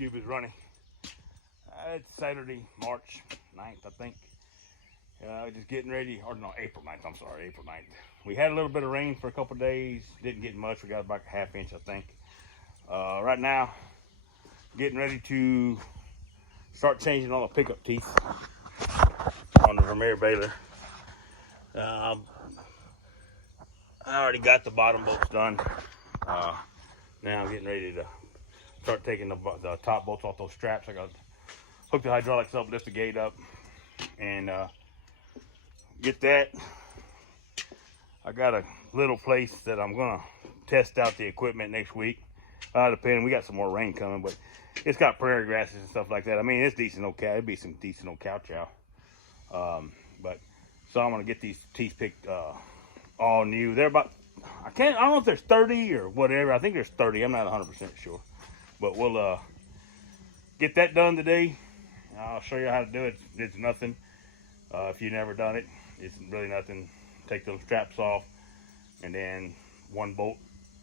YouTube is running. It's Saturday, March 9th, I think. Just getting ready, or no, April 9th, I'm sorry, April 9th. We had a little bit of rain for a couple days. Didn't get much. We got about a half inch, I think. Right now, getting ready to start changing all the pickup teeth on the Vermeer Baler. I already got the bottom bolts done. Now I'm getting ready to start taking the top bolts off those straps. I got to hook the hydraulics up, lift the gate up, and get that. I got a little place that I'm gonna test out the equipment next week. Depending, we got some more rain coming, but it's got prairie grasses and stuff like that. I mean, it's decent old cow. It'd be some decent old cow chow. So I'm gonna get these teeth picked all new. They're about, I don't know if there's 30 or whatever. I think there's 30. I'm not 100% sure, but we'll get that done today. I'll show you how to do it. It's nothing. If you've never done it, it's really nothing. Take those straps off, and then one bolt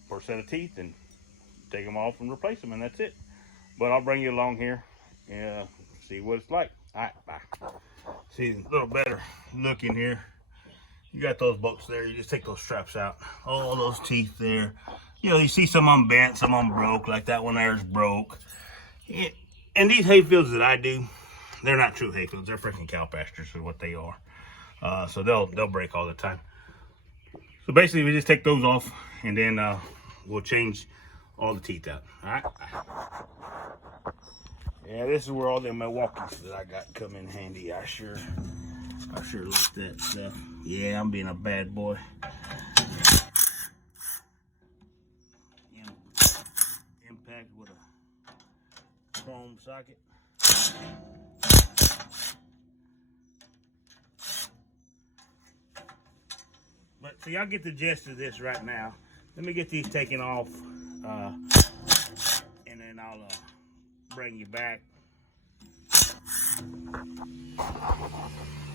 per set of teeth, and take them off and replace them, and that's it. But I'll bring you along here and see what it's like. All right, bye. See, a little better look in here. You got those bolts there. You just take those straps out. All those teeth there. You know, you see some of them bent, some of them broke. Like that one there is broke. And these hay fields that I do, they're not true hay fields. They're freaking cow pastures is what they are. So they'll break all the time. So basically, we just take those off, and then we'll change all the teeth out. All right. Yeah, this is where all the Milwaukees that I got come in handy. I sure like that stuff. Yeah, I'm being a bad boy. Impact with a chrome socket. But so y'all get the gist of this right now. Let me get these taken off, and then I'll bring you back.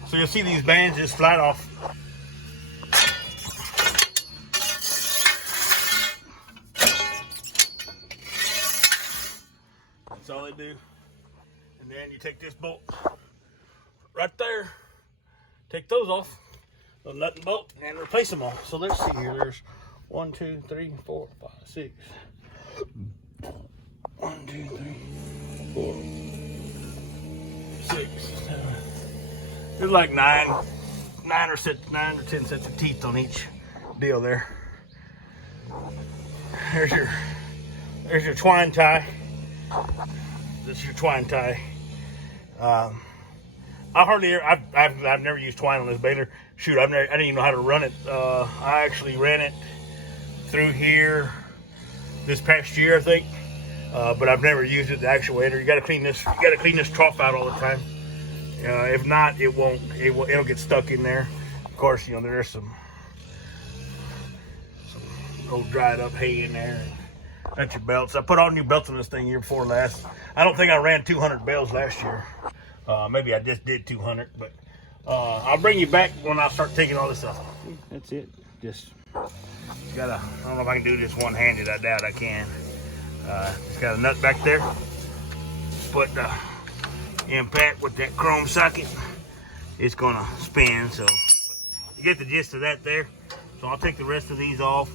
So you'll see these bands just slide off. That's all they do. And then you take this bolt right there, take those off, the nut and bolt, and replace them all. So let's see here. There's 1, 2, 3, 4, 5, 6. 1, 2, 3, 4, 6, 7. There's like 9 or 10 sets of teeth on each deal there. There's your twine tie. This is your twine tie. I've never used twine on this baler. Shoot, I didn't even know how to run it. I actually ran it through here this past year, I think. But I've never used it the actuator. You got to clean this. You got to clean this trough out all the time. If not, it'll get stuck in there. Of course, you know there's some old dried up hay in there. Got your belts. I put all new belts on this thing year before last. I don't think I ran 200 bales last year. Maybe I just did 200, but I'll bring you back when I start taking all this off. That's it. Just gotta, I don't know if I can do this one-handed. I doubt I can. Just got a nut back there. Put the impact with that chrome socket. It's gonna spin, so but you get the gist of that there. So I'll take the rest of these off.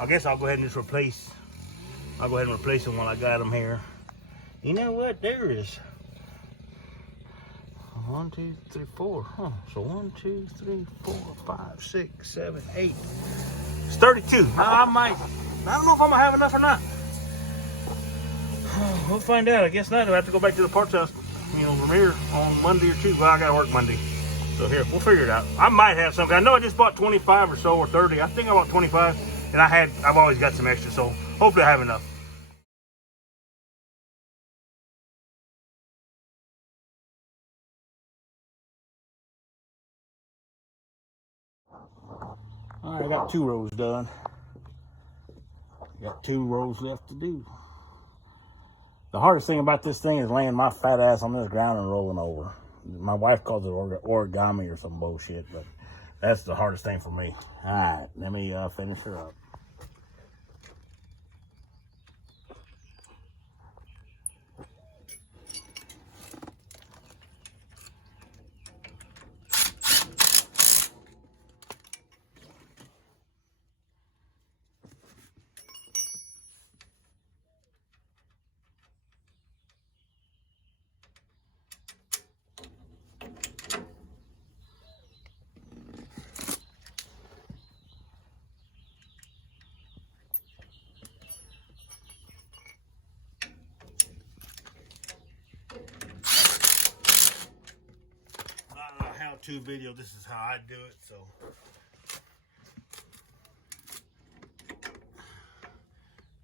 I guess I'll go ahead and just replace. I'll go ahead and replace them while I got them here. You know what? There is 1, 2, 3, 4. Huh? So 1, 2, 3, 4, 5, 6, 7, 8. It's 32. I don't know if I'm gonna have enough or not. We'll find out. I guess not. I'll have to go back to the parts house, you know, Vermeer on Monday or Tuesday. Well, I gotta work Monday. So here, we'll figure it out. I might have something. I know I just bought 25 or so, or 30. I think I bought 25, and I've always got some extra, so hopefully I have enough. All right, I got 2 rows done. Got 2 rows left to do. The hardest thing about this thing is laying my fat ass on this ground and rolling over. My wife calls it origami or some bullshit, but that's the hardest thing for me. All right, let me finish her up. how-to video. This is how I do it, so.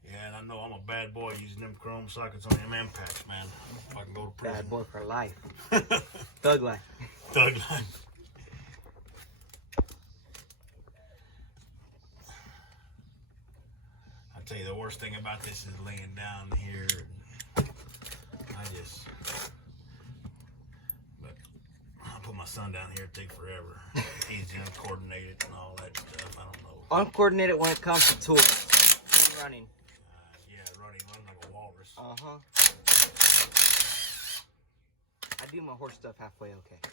Yeah, and I know I'm a bad boy using them chrome sockets on them impacts, man. If I can go to prison. Bad boy for life. Thug life. Thug life. I tell you, the worst thing about this is laying down here. But I'll put my son down here. It'll take forever. He's uncoordinated and all that stuff. I don't know. Uncoordinated when it comes to tools. And running. Yeah, running like a walrus. Uh-huh. I do my horse stuff halfway okay. At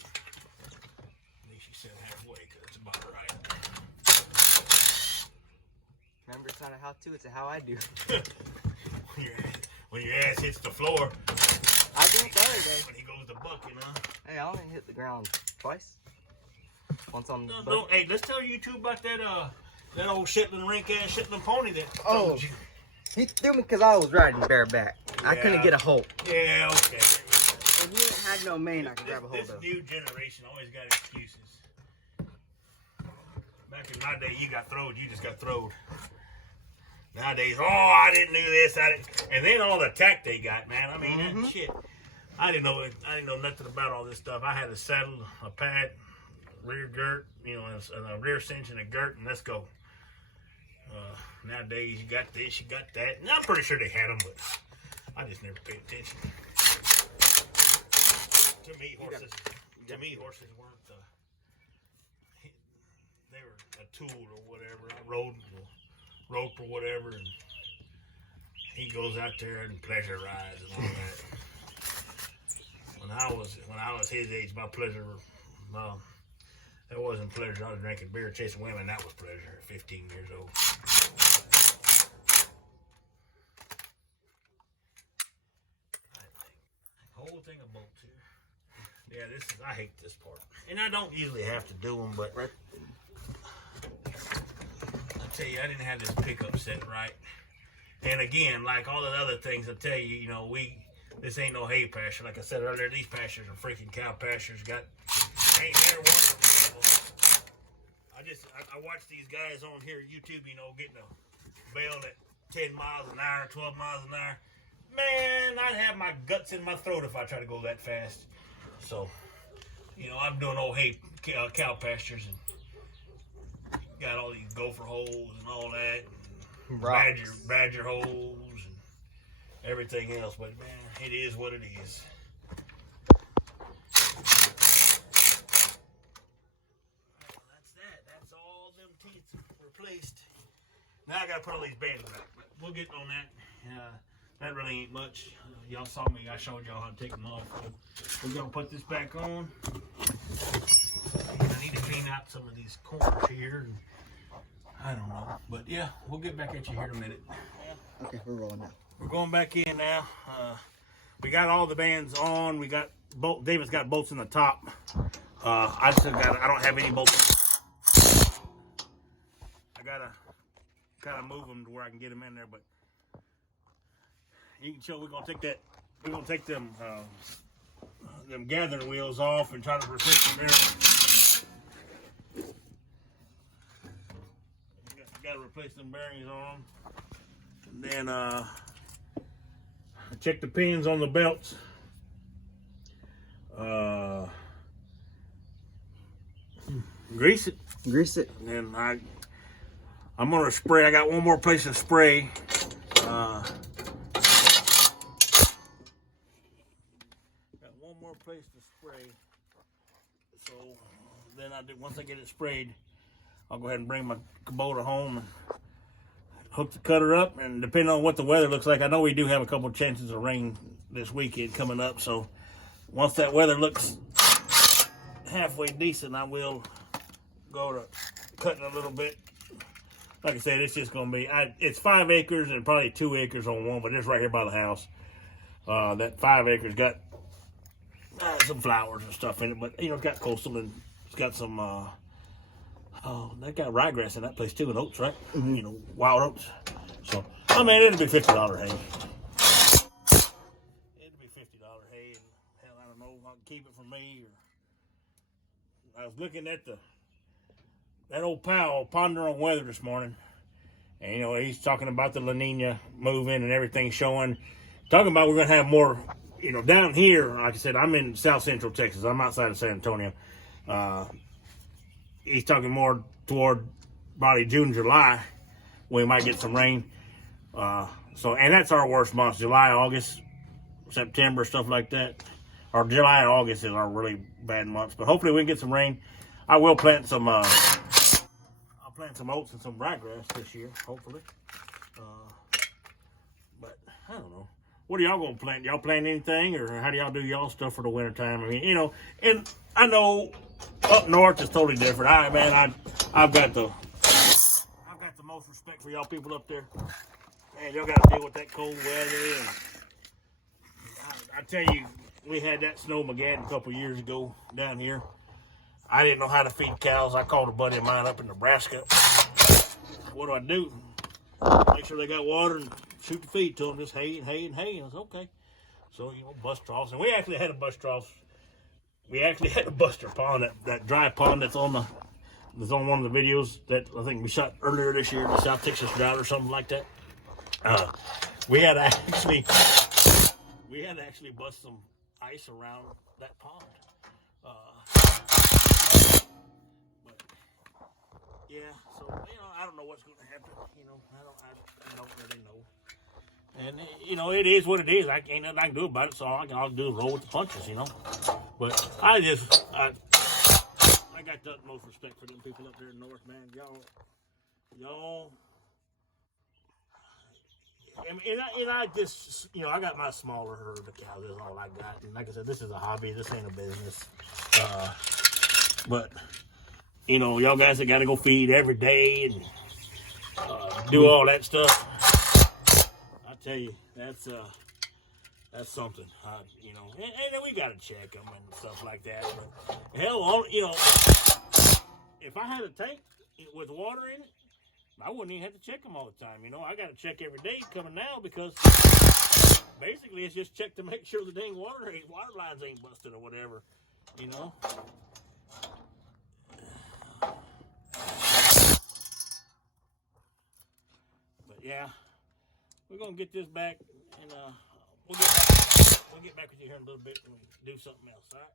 least you said halfway, because it's about right. Remember, it's not a how-to, it's a how I do. when your ass hits the floor. I did it the other day. When he goes to buck, you know. Hey, I only hit the ground twice. Once on the no, hey, let's tell YouTube about that old Shetland rink-ass Shetland pony that you. He threw me because I was riding bareback. Yeah. I couldn't get a hold. Yeah, okay. If you had no mane, I could grab a hold of. This new generation always got excuses. Back in my day, you got throwed, you just got throwed. Nowadays, oh, I didn't do this, and then all the tack they got, man. I mean, that shit. I didn't know nothing about all this stuff. I had a saddle, a pad, rear girt, you know, and a rear cinch and a girt, and let's go. Nowadays, you got this, you got that. And I'm pretty sure they had them, but I just never paid attention. To me, horses weren't they were a tool or whatever. I rode rope or whatever, and he goes out there and pleasure rides and all that. When I was his age, my pleasure, that wasn't pleasure. I was drinking beer, chasing women. That was pleasure at 15 years old. Whole thing of bolts here. Yeah, I hate this part. And I don't usually have to do them, but I tell you, I didn't have this pickup set right. And again, like all the other things, I tell you, you know, this ain't no hay pasture. Like I said earlier, these pastures are freaking cow pastures. Ain't there one. I watch these guys on here, YouTube, you know, getting a bale at 10 miles an hour, 12 miles an hour. Man, I'd have my guts in my throat if I tried to go that fast. So, you know, I'm doing old hay cow pastures and got all these gopher holes and all that, and badger holes and everything else. But man, it is what it is. Well, that's that. That's all them teeth replaced. Now I gotta put all these bands back. But we'll get on that. That really ain't much. Y'all saw me. I showed y'all how to take them off. We're gonna put this back on. I need to clean out some of these corners here. And I don't know, but yeah, we'll get back at you here in a minute. Okay, we're rolling now. We're going back in now. We got all the bands on. We got David's got bolts in the top. I don't have any bolts. I gotta kind of move them to where I can get them in there, but. You can show we're gonna take them gathering wheels off and try to replace them bearings. Got to replace them bearings on them. And then check the pins on the belts. Grease it. And I'm gonna spray. I got one more place to spray. Place to spray, so then once I get it sprayed, I'll go ahead and bring my Kubota home and hook the cutter up, and depending on what the weather looks like, I know we do have a couple chances of rain this weekend coming up, so once that weather looks halfway decent, I will go to cutting a little bit. Like I said, it's just going to be, it's 5 acres and probably 2 acres on one, but it's right here by the house. That 5 acres got some flowers and stuff in it, but you know, it's got coastal and it's got some they got ryegrass in that place too, and oats, right? Mm-hmm. You know, wild oats. So I mean, it'll be $50 hay. It'll be $50 hay, and hell, I don't know if I can keep it for me or I was looking at that old pal pondering on weather this morning, and you know he's talking about the La Nina moving and everything showing. Talking about we're gonna have more, you know, down here. Like I said, I'm in South Central Texas. I'm outside of San Antonio. He's talking more toward probably June, July. We might get some rain. And that's our worst months: July, August, September, stuff like that. Or July and August is our really bad months. But hopefully we can get some rain. I will plant some. I'll plant some oats and some ryegrass this year, hopefully. But I don't know. What are y'all gonna plant? Y'all plant anything, or how do y'all do y'all stuff for the winter time? I mean, you know, and I know up north is totally different. I've got the most respect for y'all people up there. Man, y'all got to deal with that cold weather. And I tell you, we had that snowmageddon a couple years ago down here. I didn't know how to feed cows. I called a buddy of mine up in Nebraska. What do I do? Make sure they got water and shoot the feed to them. Just hay and hay and hay. And I said, okay. So, you know, bust troughs. And we actually had a bust troughs. We actually had a buster pond, that dry pond that's on one of the videos that I think we shot earlier this year, the South Texas drought or something like that. We had to actually bust some ice around that pond. But yeah, so you know, I don't know what's going to happen. You know, I don't really know. And you know, it is what it is. I ain't nothing I can do about it. So all I'll do is roll with the punches. You know. But I got the utmost respect for them people up there in the north, man. Y'all. And I just, you know, I got my smaller herd of cows. That's all I got. And like I said, this is a hobby. This ain't a business. But, you know, y'all guys that got to go feed every day and do all that stuff. I tell you, that's something. You know, and then we got to check them and stuff like that. But hell, you know, if I had a tank with water in it, I wouldn't even have to check them all the time. You know, I got to check every day coming now because basically it's just check to make sure the dang water lines ain't busted or whatever. You know. But yeah, we're gonna get this back, and we'll get back with you here in a little bit and do something else. All right.